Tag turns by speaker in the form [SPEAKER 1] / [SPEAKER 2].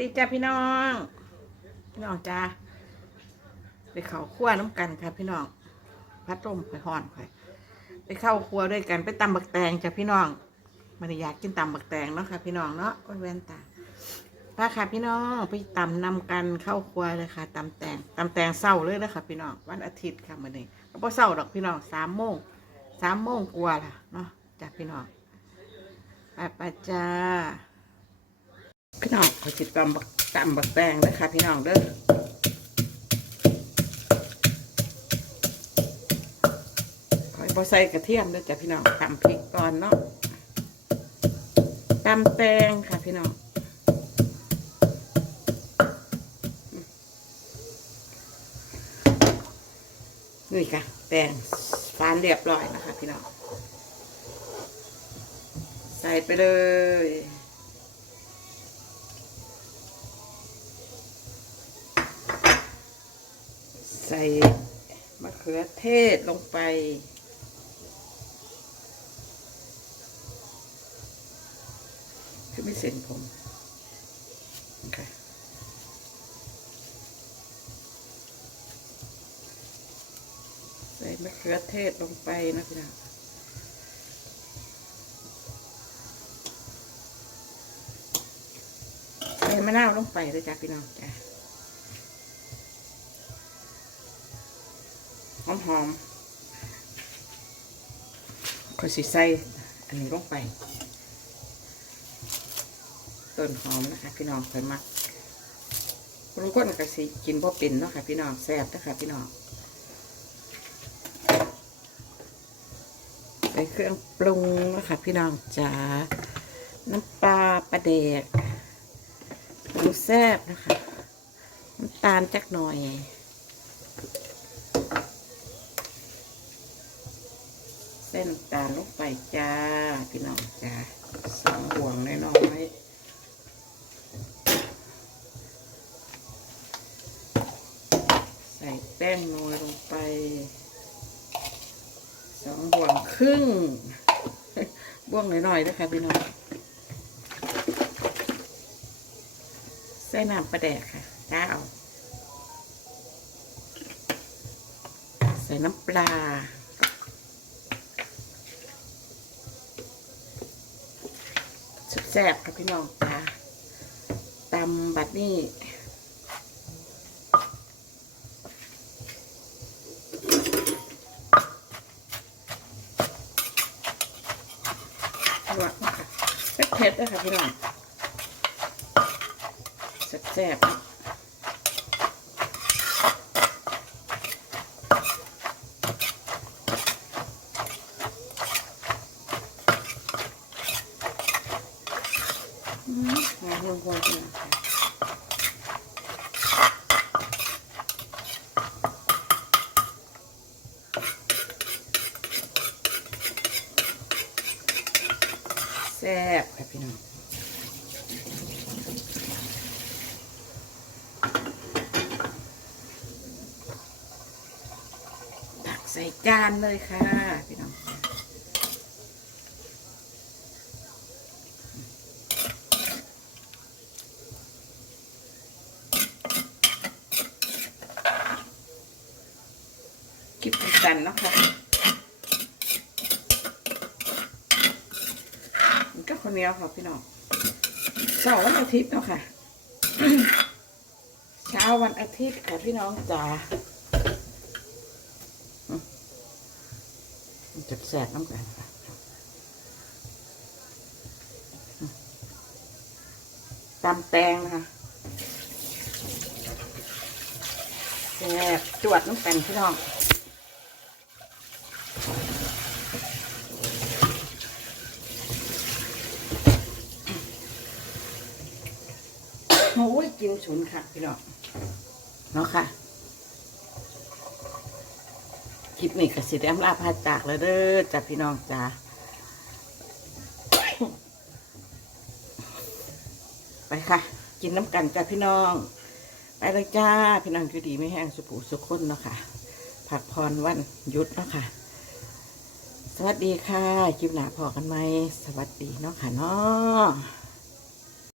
[SPEAKER 1] ดีจ้าพี่น้อง พี่น้องจ้าไปเข้าครัวน้ำกันค่ะพี่น้องพัดลมไปห่อนไปไปเข้าครัวด้วยกันไปตำบักแตงจ้าพี่น้องมันอยากกินตำบักแตงเนาะค่ะ พี่น้องเนาะแว่นตาป้าค่ะพี่น้องไปตำนำกันเข้าครัวเลยค่ะตำแตงตำแตงเศร้าเลยนะคะพี่น้องวันอาทิตย์ค่ะมื้อนี้เพราะเศร้าดอกพี่น้องสามโมงสามโมงกว่าล่ะเนาะจ้าพี่น้องไปไปจ้า พี่น้องขอจิตตำบักตำบักแตงเด้อค่ะพี่น้องเด้อขอยบอใส่กระเทียมด้อจ้ะพี่น้องตำพริกก่อนเนาะตำแตงค่ะพี่น้องนี่ค่ะแตงฟานเรียบร้อยนะคะพี่น้อง ใส่ไปเลย ใส่มะเขือเทศลงไป คือไม่เส้นผมค่ะใส่มะเขือเทศลงไปนะพี่น้องใส่มะนาวลงไปเลยจ้ะพี่น้องจ้ะ อมหอมๆก็สิใส่อันนี้ลงไป ต้นหอมนะคะ พี่น้องค่อยมักรู้นก็สิกินพอเป็นเนาะค่ะพี่น้องแซ่บนะคะพี่น้องใส่เครื่องปรุงนะคะพี่น้องจ๋าน้ำปลาปลาเดกปรุงแซ่บนะคะน้ำตาลจักหน่อย เส้นตาลลงไปจ้า พี่น้องจ้าสองห่วงน้อยๆใส่แป้งโรยลงไปสองห่วงครึ่งบ่วงน้อยๆนะคะพี่น้องใส่น้ำปลาแดกค่ะจ้าเอาใส่น้ำปลา แซ่บๆครับพี่น้องจ้าตำบัดนี้อร่อยมากค่ะเผ็ดๆด้วยค่ะพี่น้องแซ่บๆอืมงาน ยังควรกินค่แซ่บค่ะพี่น้องตักใส่จานเลยค่ะพี่น้อง คลิปสั้นๆเนาะค่ะมันก็คนเดียวค่ะพี่น้องเสาร์วันอาทิตย์เนาะค่ะ เช้าวันอาทิตย์ค่ะพี่น้องจ๋ามันจะแสบน้ำกันค่ะตำแตงนะคะแสบจวดน้ำกันพี่น้อง โอ้ยกินฉุนค่ะพี่น้องเนาะค่ะ คลิปนี้ก็สิได้อำลาพาจากแล้วเด้อจ้ะพี่น้องจ้าไปค่ะ กินน้ำกันจ้ะพี่น้อง ไปเลยจ้า พี่น้องอยู่ดีไม่แห้งสุผูสุขคนเนาะค่ะผักพรวันหยุดเนาะค่ะ วัสดีค่ะคลิปหนาพอกันไหมสวัสดีเนาะค่ะเนาะ